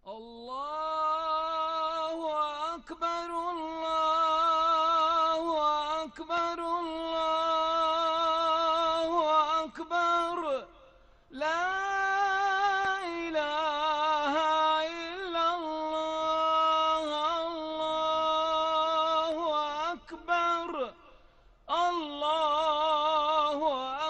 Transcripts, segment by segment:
الله أكبر الله أكبر الله أكبر لا إله إلا الله الله أكبر الله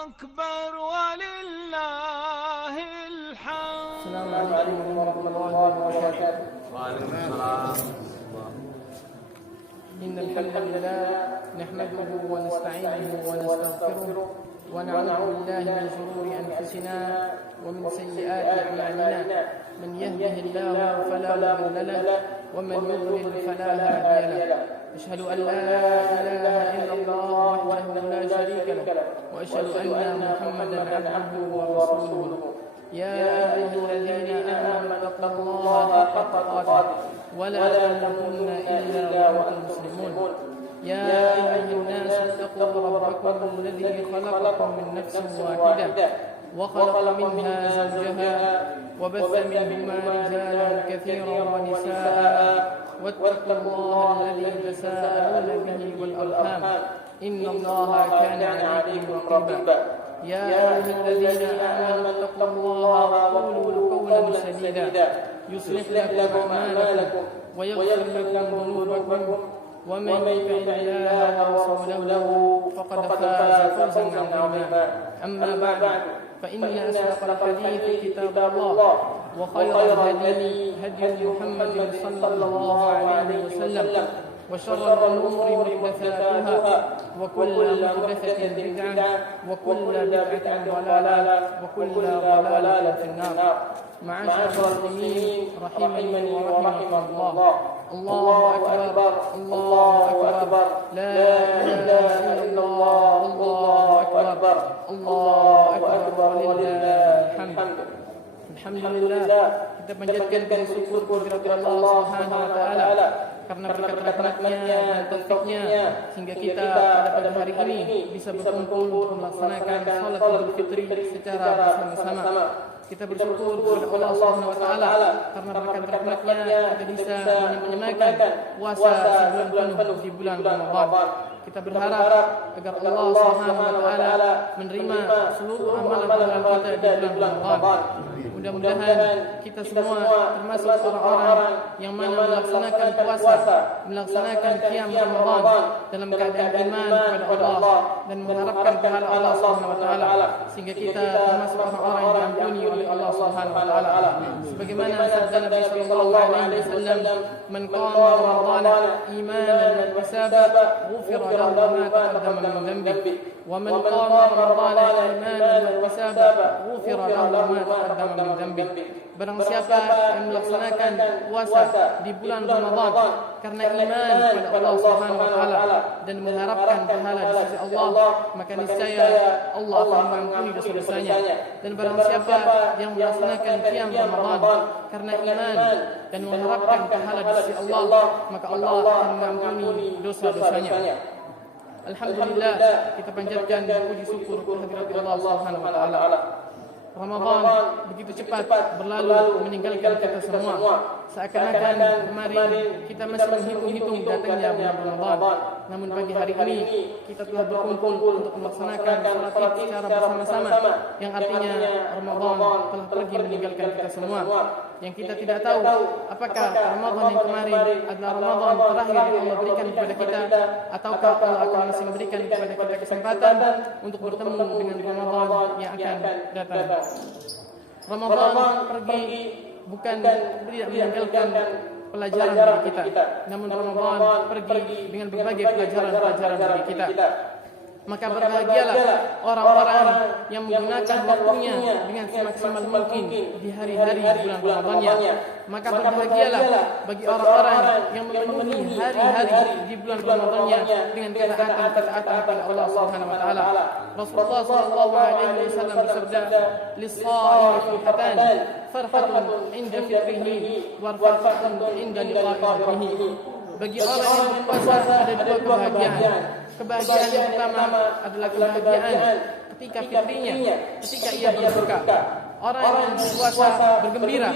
أكبر ولله الحمد. السلام عليكم ورحمة الله وبركاته. وعليكم السلام. إن الحمد لله نحمده ونستعينه ونستغفره ونعوذ بالله من شرور أنفسنا ومن سيئات أعمالنا. من يهده الله فلا مضل له ومن يضلل فلا هادي له. أشهد أن لا إله إلا الله وحده لا شريك له وأشهد أن محمدا عبده ورسوله. يا أيها الذين آمنوا اتقوا الله حق تقاته ولا تموتن إلا وأنتم مسلمون. يا أيها الناس اتقوا ربكم الذي خلقكم من نفس واحدة وخلق منها زوجها وبث منهما رجالا كثيرا ونساء واتقوا الله الذي تساءلون به والأرحام إن الله كان عليكم رقيبا. يا أيها الذين آمنوا اتقوا الله وقولوا قولا سديدا يصلح لكم أعمالكم ويغفر لكم ذنوبكم ومن يطع الله ورسوله فقد فاز فوزا عظيما. أما بعد فإن أصدق الحديث كتاب الله وخير الهدي هدي محمد صلى الله عليه وسلم وشر الأمور محدثاتها وكل محدثة بدعة وكل بدعة ضلالة وكل ضلالة في النار. معاشر المسلمين رحمني ورحمكم الله. الله أكبر الله أكبر لا إله إلا الله الله أكبر الله أكبر ولله الحمد. Alhamdulillah, kita panjatkan syukur kehadirat Allah Subhanahu wa taala karena berkat rahmat-Nya dan taufiknya sehingga kita pada hari ini bisa berkumpul untuk melaksanakan salat Idul Fitri secara bersama-sama. Kita bersyukur kepada Allah Subhanahu wa taala karena berkat rahmat-Nya kita bisa menunaikan puasa sebulan penuh di bulan Ramadan. Kita berharap agar Allah Subhanahu wa taala menerima seluruh amalan-amalan kita di bulan Ramadan. Mudah-mudahan kita semua termasuk orang-orang yang mana melaksanakan puasa, melaksanakan qiyam Ramadan dalam keadaan iman kepada Allah dan mengharapkan pahala Allah Subhanahu wa taala sehingga kita termasuk orang-orang yang diampuni oleh Allah Subhanahu wa taala. Sebagaimana sabda Nabi sallallahu alaihi wasallam, "Man qama Ramadan imanan wa ihtisaban, ghufira lahu ma taqaddama min dhanbi." Wa man qama Ramadan imanan wa ihtisaban, ghufira lahu ma taqaddama min dhanbi. Barang siapa yang melaksanakan puasa di bulan Ramadan karena iman kepada Allah Subhanahu wa taala dan mengharapkan pahala di sisi Allah, maka niscaya Allah akan mengampuni dosa-dosanya. Dan barang siapa yang melaksanakan qiyam Ramadan karena iman dan mengharapkan pahala di sisi Allah, maka Allah akan mengampuni dosa-dosanya. Alhamdulillah, kita panjatkan puji syukur kehadirat Allah Subhanahu wa taala. Ramadan begitu cepat berlalu meninggalkan kita semua. Seakan-akan kemarin kita masih menghitung-hitung datangnya bulan Ramadan. Namun pagi hari ini kita telah berkumpul untuk melaksanakan salat Id secara bersama-sama, yang artinya Ramadan telah pergi meninggalkan kita semua. Yang kita tidak tahu apakah Ramadan yang kemarin adalah Ramadan terakhir yang Allah berikan kepada kita, ataukah Allah akan masih memberikan kepada kita kesempatan untuk bertemu dengan Ramadan yang akan datang. Ramadan pergi bukan tidak meninggalkan pelajaran bagi kita, namun Ramadan pergi dengan berbagai pelajaran bagi kita. Maka berbahagialah orang-orang yang menggunakan waktunya dengan semaksimal mungkin di hari-hari bulan Ramadannya. Maka berbahagialah bagi orang-orang yang memenuhi hari-hari di bulan Ramadannya dengan ketaatan kepada Allah Subhanahu wa taala. Rasulullah sallallahu alaihi wasallam bersabda, "Lis-shaimi farhatan, farhatun 'inda fitrihi wa farhatun 'inda liqa'i rabbih." Bagi orang yang berpuasa ada dua kebahagiaan. Kebahagiaan yang pertama adalah kebahagiaan ketika fitrinya, ketika ia berbuka. Orang yang berpuasa bergembira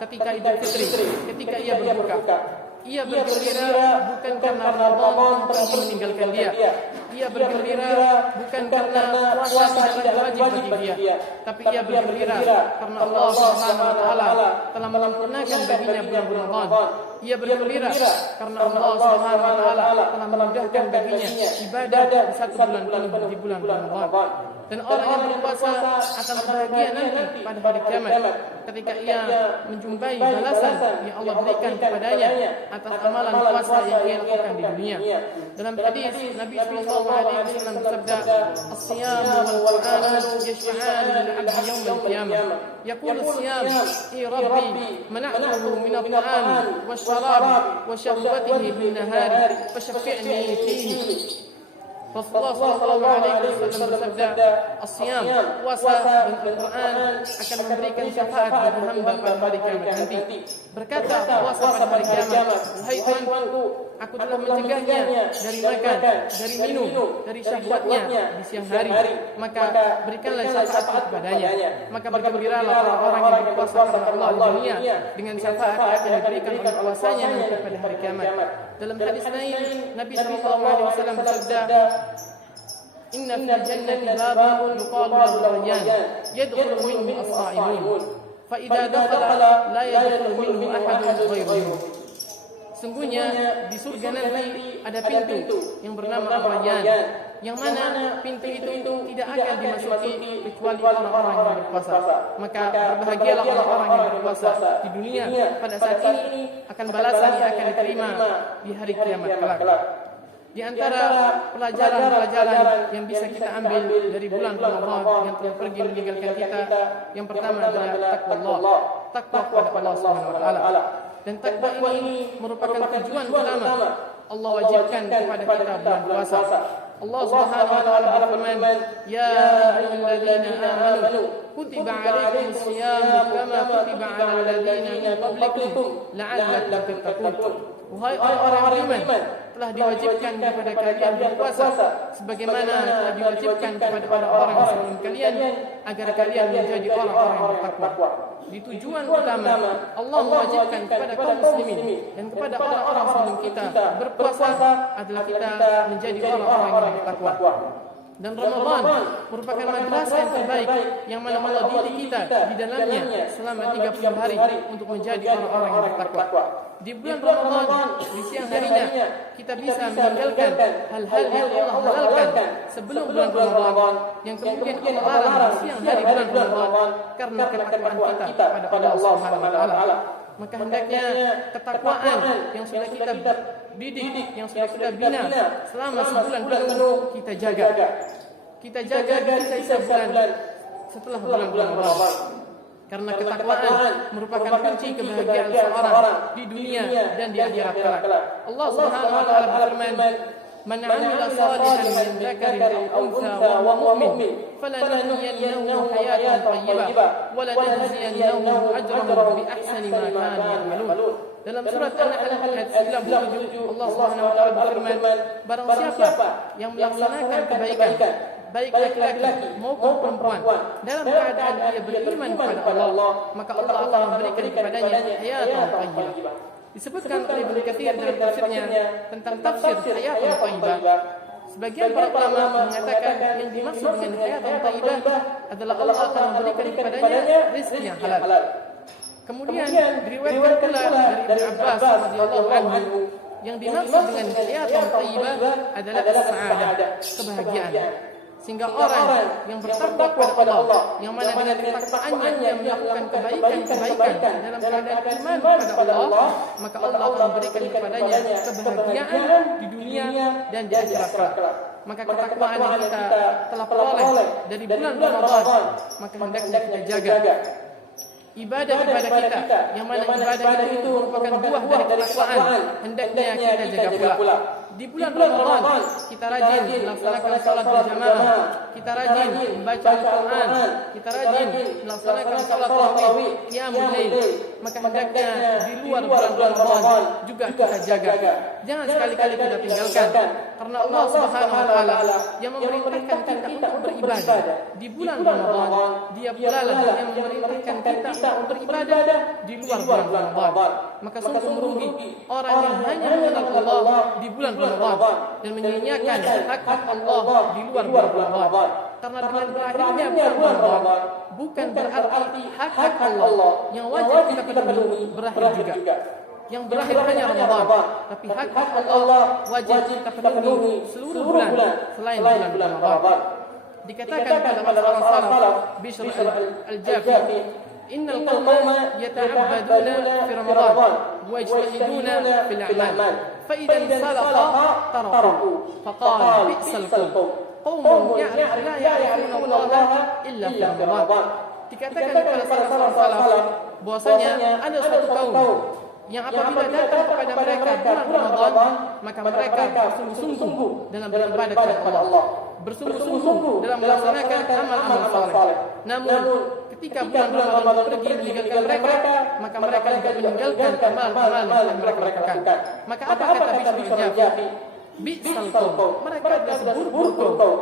ketika Idul Fitri, ketika ia berbuka. Ia bergembira bukan karena Ramadan telah pergi meninggalkan dia. Ia bergembira bukan karena puasa tidak wajib bagi dia, tapi ia bergembira karena Allah Subhanahu wa taala telah menyempurnakan baginya bulan Ramadan. Ia bergembira karena Allah Subhanahu wa taala telah memudahkan baginya ibadah di satu bulan penuh di bulan Ramadan. Dan orang yang berpuasa akan berbahagia nanti pada hari kiamat ketika ia menjumpai balasan yang Allah berikan kepadanya atas amalan puasa yang ia lakukan di dunia. Dalam hadis Nabi sallallahu alaihi wasallam bersabda, "As-siyam wal Qur'an yashfa'an lil 'abdi yawm al-qiyamah." Yaqul as-siyam, "Ya Rabbi, mana'tuhu min at-ta'am wash-sharab wa shahwatihi bin-nahar, fashaffi'ni fihi." Rasulullah sallallahu alaihi wasallam bersabda, "As-siyam, puasa dan Al-Qur'an akan memberikan syafaat bagi hamba pada hari kiamat nanti." Berkata puasa pada hari kiamat, "Wahai Tuhanku, aku telah mencegahnya dari makan, dari minum, dari syahwatnya di siang hari. Maka berikanlah syafaat kepadanya." Maka bergembiralah orang-orang yang berpuasa karena Allah di dunia dengan syafaat yang akan diberikan oleh puasanya nanti pada hari kiamat. Dalam hadis lain, Nabi sallallahu alaihi wasallam bersabda, "Inna fil jannati baban yuqalu lahu Rayyan, yadkhulu minhu as-sha'imun, fa idza dakhala la yadkhulu minhu ahadun ghairuhu." Sungguhnya di surga nanti ada pintu yang bernama Rayyan, yang mana pintu itu tidak akan dimasuki kecuali orang-orang yang berpuasa. Maka berbahagialah orang-orang yang berpuasa di dunia pada saat ini akan balasan yang akan diterima di hari kiamat kelak. Di antara pelajaran-pelajaran yang bisa kita ambil dari bulan Ramadan yang telah pergi meninggalkan kita, yang pertama adalah takwa kepada Allah Subhanahu wa taala. Dan takwa ini merupakan tujuan utama Allah wajibkan kepada kita bulan puasa. Allah Subhanahu wa taala berfirman, "Ya ayyuhalladzina amanu kutiba 'alaikumus shiyam kama kutiba 'alal ladzina min qablikum la'allakum tattaqun." Wahai orang-orang beriman, telah diwajibkan kepada kalian berpuasa sebagaimana telah diwajibkan kepada orang-orang sebelum kalian agar kalian menjadi orang-orang yang bertakwa. Di tujuan utama Allah mewajibkan kepada kaum muslimin dan kepada orang-orang sebelum kita berpuasa adalah kita menjadi orang-orang yang bertakwa. Dan Ramadan merupakan madrasah yang terbaik yang mana Allah didik kita di dalamnya selama 30 hari untuk menjadi orang-orang yang bertakwa. Di bulan Ramadan, di siang harinya, kita bisa meninggalkan hal-hal yang Allah halalkan sebelum bulan Ramadan yang kemudian Allah larang di siang hari bulan Ramadan karena ketakwaan kita kepada Allah Subhanahu wa taala. Maka hendaknya ketakwaan yang sudah kita didik, yang sudah kita bina selama sebulan penuh kita jaga. Kita jaga di sisa bulan setelah bulan Ramadan. Karena ketakwaan merupakan kunci kebahagiaan seorang di dunia dan di akhirat kelak. Allah Subhanahu wa taala berfirman, "Man 'amila shalihan min dzakarin aw untha wa huwa mu'min, falanuhyiyannahu hayatan thayyibah wa lanajziyannahu ajrahum bi ahsani ma kanu ya'malun." Dalam surat An-Nahl ayat 97 Allah Subhanahu wa taala berfirman, "Barang siapa yang melaksanakan kebaikan, baik laki-laki maupun perempuan, dalam keadaan dia beriman kepada Allah, maka Allah akan memberikan kepadanya hayatan thayyibah." Disebutkan oleh Ibnu Katsir dalam tafsirnya tentang tafsir hayatan thayyibah. Sebagian para ulama mengatakan yang dimaksud dengan hayatan thayyibah adalah Allah akan memberikan kepadanya rezeki yang halal. Kemudian diriwayatkan pula dari Ibnu Abbas radhiyallahu anhu yang dimaksud dengan hayatan thayyibah adalah as-sa'adah, kebahagiaan. Sehingga orang yang bertakwa kepada Allah, yang mana dengan ketakwaannya dia melakukan kebaikan-kebaikan dalam keadaan iman kepada Allah, maka Allah akan memberikan kepadanya kebahagiaan di dunia dan di akhirat kelak. Maka ketakwaan yang kita telah peroleh dari bulan Ramadan, maka hendaknya kita jaga. Ibadah-ibadah kita, yang mana ibadah itu merupakan buah dari ketakwaan, hendaknya kita jaga pula. Di bulan Ramadan kita rajin melaksanakan salat berjamaah, kita rajin membaca Al-Quran, kita rajin melaksanakan salat tarawih, qiyamul lail. maka hendaknya di luar bulan Ramadan juga kita jaga. Jangan sekali-kali kita tinggalkan, karena Allah Subhanahu wa taala yang memerintahkan kita untuk beribadah di bulan Ramadan, Dia pula lah yang memerintahkan kita untuk beribadah di luar bulan Ramadan. Maka sungguh merugi orang yang hanya mengenal Allah di bulan Ramadan dan menyia-nyiakan hak Allah di luar bulan Ramadan. Karena dengan berakhirnya bulan Ramadan bukan berarti hak Allah yang wajib kita penuhi berakhir juga. Yang berakhir hanya Ramadan, tapi hak Allah wajib kita penuhi seluruh bulan selain bulan Ramadan. Dikatakan pada orang salaf, Bishr al-Jafi, innal qauma yata'abbaduna fi Ramadan wa yajtahiduna fil a'mal fa idza salaqa taraku faqala bi'sal qaum qaumun la ya'rifuna Allah illa fi Ramadan. Dikatakan kepada orang salaf bahwasanya ada suatu kaum yang apabila datang kepada mereka bulan Ramadan, maka mereka bersungguh-sungguh dalam beribadah kepada Allah, bersungguh-sungguh dalam melaksanakan amal-amal saleh. Namun ketika bulan Ramadan pergi meninggalkan mereka, maka mereka juga meninggalkan amal-amal yang mereka lakukan. Maka apa kata Bishr al-Jafi? Bi'sal qaum, mereka adalah seburuk kaum.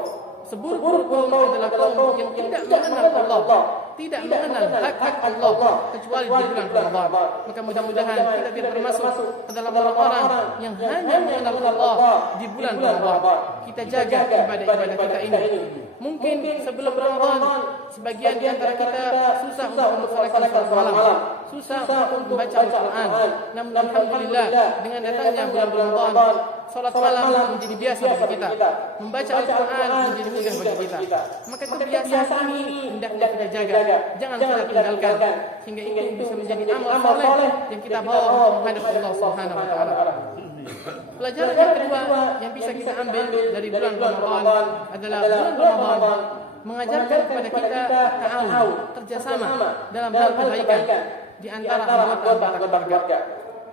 Seburuk kaum adalah kaum yang tidak mengenal Allah, tidak mengenal hak Allah kecuali di bulan Ramadan. Maka mudah-mudahan kita tidak termasuk ke dalam orang-orang yang hanya mengenal Allah di bulan Ramadan. Kita jaga ibadah-ibadah kita ini. Mungkin sebelum Ramadan sebagian di antara kita susah untuk melaksanakan salat malam, susah untuk membaca Al-Quran. Namun alhamdulillah dengan datangnya bulan Ramadan, salat malam menjadi biasa bagi kita, membaca Al-Quran menjadi mudah bagi kita. Maka kebiasaan ini hendaknya kita jaga, jangan kita tinggalkan, sehingga itu bisa menjadi amal saleh yang kita bawa untuk menghadap Allah Subhanahu wa taala. Pelajaran yang kedua yang bisa kita ambil dari bulan Ramadan adalah bulan Ramadan mengajarkan kepada kita ta'awun, kerjasama dalam hal kebaikan di antara anggota keluarga.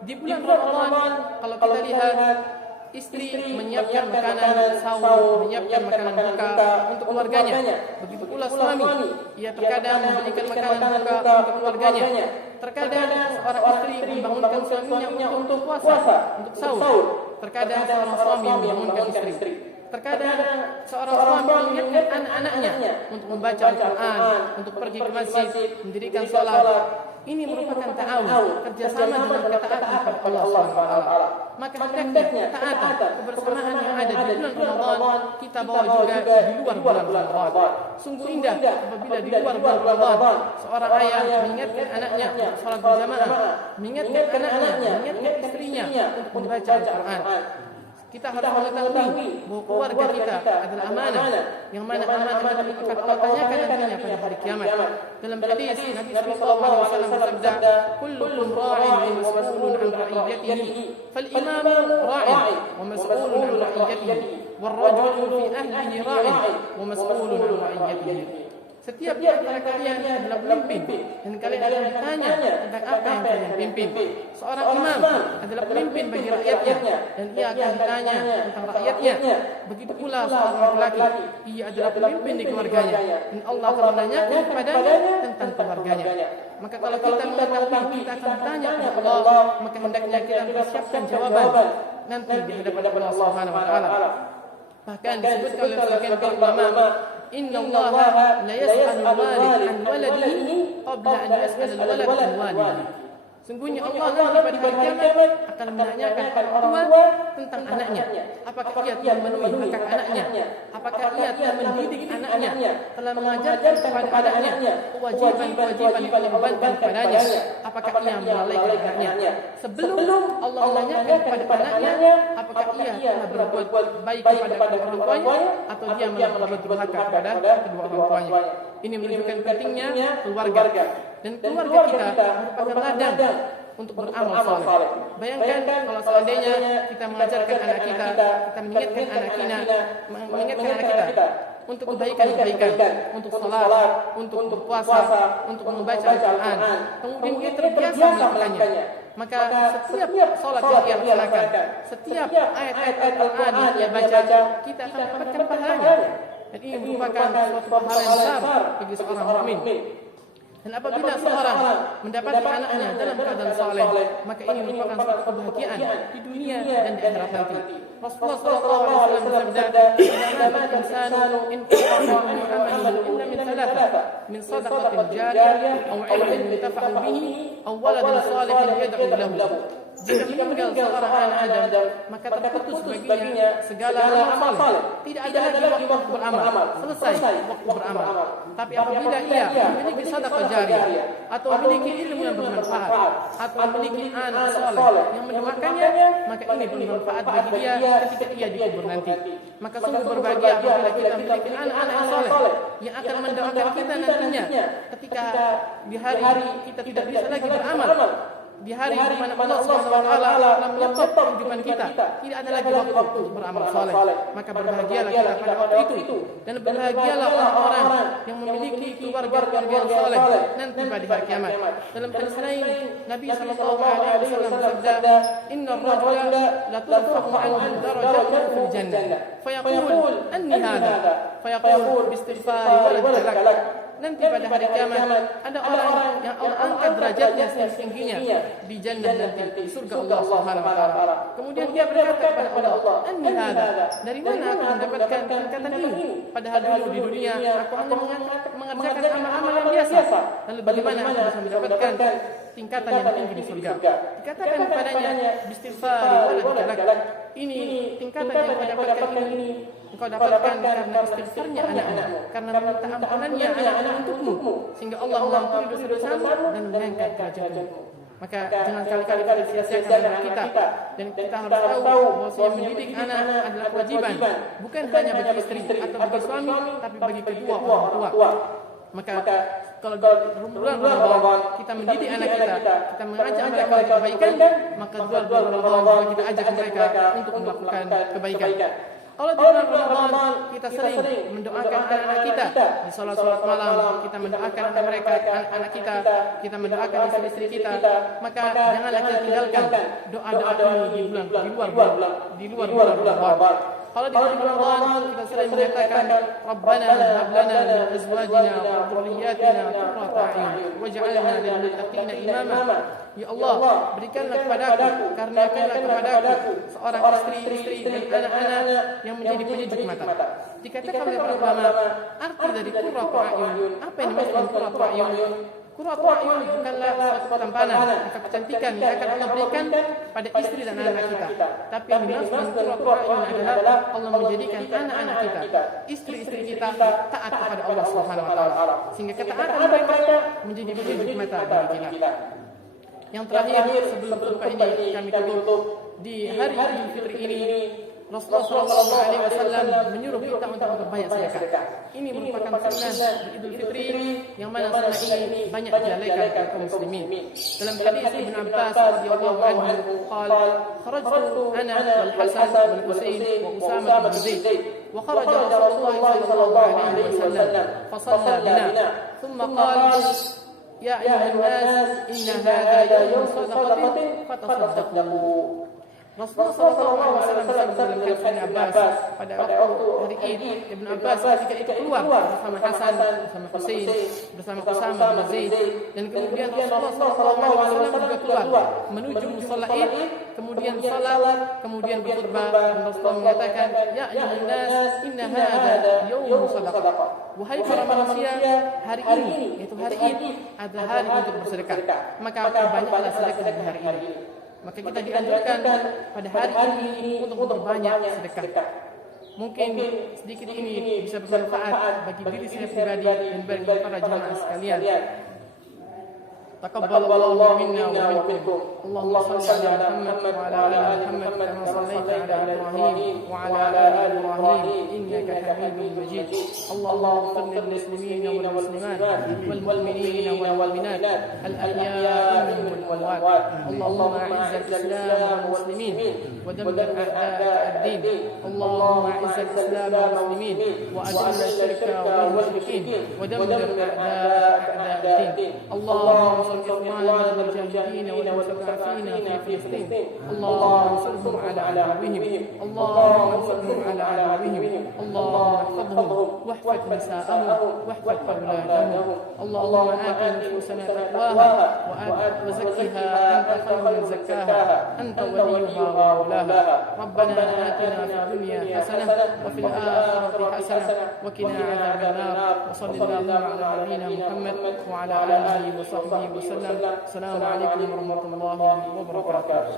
Di bulan Ramadan kalau kita lihat, istri menyiapkan makanan sahur, menyiapkan makanan buka untuk keluarganya. Begitu pula suami, ia terkadang memberikan makanan buka untuk keluarganya. Terkadang seorang istri membangunkan suaminya untuk puasa, untuk sahur. Terkadang seorang suami membangunkan istri. Terkadang seorang suami mengingatkan anak-anaknya untuk membaca Al-Quran, untuk pergi ke masjid, mendirikan sholat. Ini merupakan ta'awun, kerjasama dalam ketaatan kepada Allah SWT. Maka hendaknya ketaatan, kebersamaan yang ada di bulan Ramadan kita bawa juga di luar bulan Ramadan. Sungguh indah apabila di luar bulan Ramadan seorang ayah mengingatkan anaknya untuk sholat berjamaah, mengingatkan anaknya, mengingatkan istrinya untuk membaca Al-Quran. Kita harus mengetahui bahwa keluarga kita adalah amanah, yang mana amanah akan Allah tanyakan nantinya pada hari kiamat. Dalam hadis Nabi sallallahu alaihi wasallam bersabda, "Kullukum ra'in wa mas'ulun 'an ra'iyatihi, fal imam ra'in wa mas'ulun 'an ra'iyatihi, wal rajulu fi ahlihi ra'in wa mas'ulun 'an ra'iyatihi." Setiap di antara kalian adalah pemimpin dan kalian akan ditanya tentang apa yang kalian pimpin. Seorang imam adalah pemimpin bagi rakyatnya dan ia akan ditanya tentang rakyatnya. Begitu pula seorang laki-laki, ia adalah pemimpin di keluarganya dan Allah akan menanyakan kepadanya tentang keluarganya. Maka kalau kita mengetahui kita akan ditanya kepada Allah, maka hendaknya kita mempersiapkan jawaban nanti di hadapan Allah Subhanahu wa taala. Bahkan disebutkan oleh sebagian para ulama, Inna Allah la yas'al al-walid an waladihi qabla an yas'al al-walad an walidihi. Sungguhnya Allah nanti pada hari kiamat akan menanyakan kepada orang tua tentang anaknya. Apakah ia telah memenuhi hak anaknya? Apakah ia telah mendidik anaknya? Telah mengajarkan kepada anaknya kewajiban-kewajiban yang dibebankan kepadanya? Apakah ia melalaikan anaknya? Sebelum Allah menanyakan kepada anaknya, apakah ia telah berbuat baik kepada kedua orang tuanya atau dia malah berbuat durhaka kepada kedua orang tuanya? Ini menunjukkan pentingnya keluarga. Dan keluarga kita merupakan ladang untuk beramal saleh. Bayangkan kalau seandainya kita mengajarkan anak kita, kita mengingatkan anak kita untuk kebaikan-kebaikan, untuk salat, untuk berpuasa, untuk membaca Al-Quran. Kemudian dia terbiasa melakukannya. Maka setiap salat yang ia laksanakan, setiap ayat-ayat Al-Quran yang ia baca, kita akan mendapatkan pahalanya. Dan ini merupakan suatu pahala yang besar bagi seorang mukmin. Dan apabila seorang mendapati anaknya dalam keadaan saleh, maka ini merupakan suatu kebahagiaan di dunia dan di akhirat nanti. Rasulullah SAW bersabda, "Idza mata insanu inqata'a min amalihi illa min thalathah, min shadaqatin jariyah aw 'ilmin yuntafa'u bihi aw waladin salihin yad'u lahu." Jika meninggal seorang anak Adam, maka terputus baginya segala amal saleh. Tidak ada lagi waktu beramal. Selesai waktu beramal. Tapi apabila ia memiliki sedekah jariyah atau memiliki ilmu yang bermanfaat atau memiliki anak saleh yang mendoakannya, maka ini bermanfaat bagi dia ketika ia dikubur nanti. Maka sungguh berbahagia apabila kita memiliki anak-anak yang saleh yang akan mendoakan kita nantinya ketika di hari kita tidak bisa lagi beramal. Di hari di mana Allah Subhanahu wa taala telah menyetop kehidupan kita, tidak ada lagi waktu untuk beramal saleh. Maka berbahagialah kita pada waktu itu dan berbahagialah orang-orang yang memiliki keluarga yang saleh nanti pada hari kiamat. Dalam hadis lain Nabi sallallahu alaihi wasallam bersabda, "Innar rajula la turfa'u 'anhu darajatun fil jannah, fayaqul anni hadha, fayaqul biistighfari wa lak." Nanti pada hari kiamat ada orang yang Allah angkat derajatnya setinggi-tingginya di jannah nanti, di surga Allah Subhanahu wa taala. Kemudian dia berkata kepada Allah, "Anni hada, dari mana aku mendapatkan tingkatan ini? Padahal dulu di dunia aku hanya mengerjakan amal-amal yang biasa. Lalu bagaimana aku bisa mendapatkan tingkatan yang tinggi di surga?" Dikatakan kepadanya, "Biistighfari wa lak." Ini tingkatan yang kau dapatkan ini engkau dapatkan karena istighfarnya anakmu, karena meminta ampunannya anakmu untukmu, sehingga Allah mengampuni dosa-dosamu dan mengangkat derajatmu. Maka jangan kali-kali kita sia-siakan anak kita, dan kita harus tahu bahwa mendidik anak adalah kewajiban, bukan hanya bagi istri atau bagi suami, tapi bagi kedua orang tua. Maka kalau bulan Ramadan kita mendidik anak kita mengajak mereka untuk kebaikan, maka bulan Ramadan kita ajak mereka untuk melakukan kebaikan. Kalau di bulan Ramadan kita sering mendoakan anak-anak kita di salat-salat malam, kita mendoakan anak kita mendoakan istri-istri kita, maka janganlah kita tinggalkan doa-doa ini di luar bulan Ramadan. Kalau di bulan Ramadan kita sering menyatakan, "Rabbana hab lana min azwajina wa dhurriyyatina qurrata a'yun waj'alna lil muttaqina imama." Ya Allah, berikanlah kepadaku, karuniakanlah kepadaku seorang istri dan anak-anak yang menjadi penyejuk mata. Dikatakan oleh para ulama, arti dari qurratu a'yun, apa yang dimaksud dengan qurratu a'yun? Qurratu a'yun bukanlah suatu ketampanan atau kecantikan yang akan Allah berikan pada istri dan anak kita. Tapi yang dimaksud dengan qurratu a'yun adalah Allah menjadikan anak-anak kita, istri-istri kita taat kepada Allah Subhanahu wa taala, sehingga ketaatan mereka menjadi penyejuk mata bagi kita. Yang terakhir sebelum khutbah ini kami tutup, di hari Idul Fitri ini Rasulullah SAW menyuruh kita untuk berbanyak sedekah. Ini merupakan sunnah di Idul Fitri yang mana sunnah ini banyak dilalaikan oleh kaum muslimin. Dalam hadis Ibn Abbas radhiyallahu anhu qala, "Kharajtu ana wal Hasan wal Husain wa Usamah bin Zaid wa kharaja Rasulullah sallallahu alaihi wasallam fa shalla bina thumma qala, ya ayuhan nas, inna hadha yawm sadaqatin fatasaddaqu." Rasulullah SAW bersabda dalam hadis Ibn Abbas pada waktu hari Id, Ibn Abbas ketika itu keluar bersama Hasan, bersama Husain, bersama Usamah bin Zaid, dan kemudian Rasulullah SAW juga keluar menuju musalla Id, kemudian salat, kemudian berkhutbah, dan Rasulullah mengatakan, "Ya ayuhan nas, inna hadha yawm sadaqah." Wahai para manusia, hari ini, yaitu hari Id, adalah hari untuk bersedekah. Maka banyaklah sedekah di hari ini. Maka kita dianjurkan pada hari ini untuk berbanyak sedekah. Mungkin sedikit ini bisa bermanfaat bagi diri saya pribadi dan bagi para jemaah sekalian. Taqabbalallahu minna wa minkum. Allahumma shalli ala Muhammad wa ala ali Muhammad kama shallaita ala Ibrahim wa ala ali Ibrahim innaka Hamidum Majid. Allahumma ighfir lil muslimina wal muslimat wal mu'minina wal mu'minat al ahya'i minhum wal والأموات. اللهم أعز الإسلام والمسلمين ودمر أعداء الدين. اللهم أعز الإسلام والمسلمين وأذل الشرك والمشركين ودمر أعداء الدين. اللهم انصر إخواننا المجاهدين والمستضعفين في فلسطين. اللهم انصرهم على عدوهم. اللهم انصرهم على عدوهم. اللهم احفظهم واحفظ نساءهم واحفظ أولادهم. اللهم آت نفوسنا تقواها وزكها أنت خير من زكاها أنت وليها ومولاها. ربنا آتنا في الدنيا حسنة وفي الآخرة حسنة وقنا عذاب النار. وصل اللهم على نبينا محمد وعلى آله وصحبه وسلم. السلام عليكم ورحمة الله وبركاته.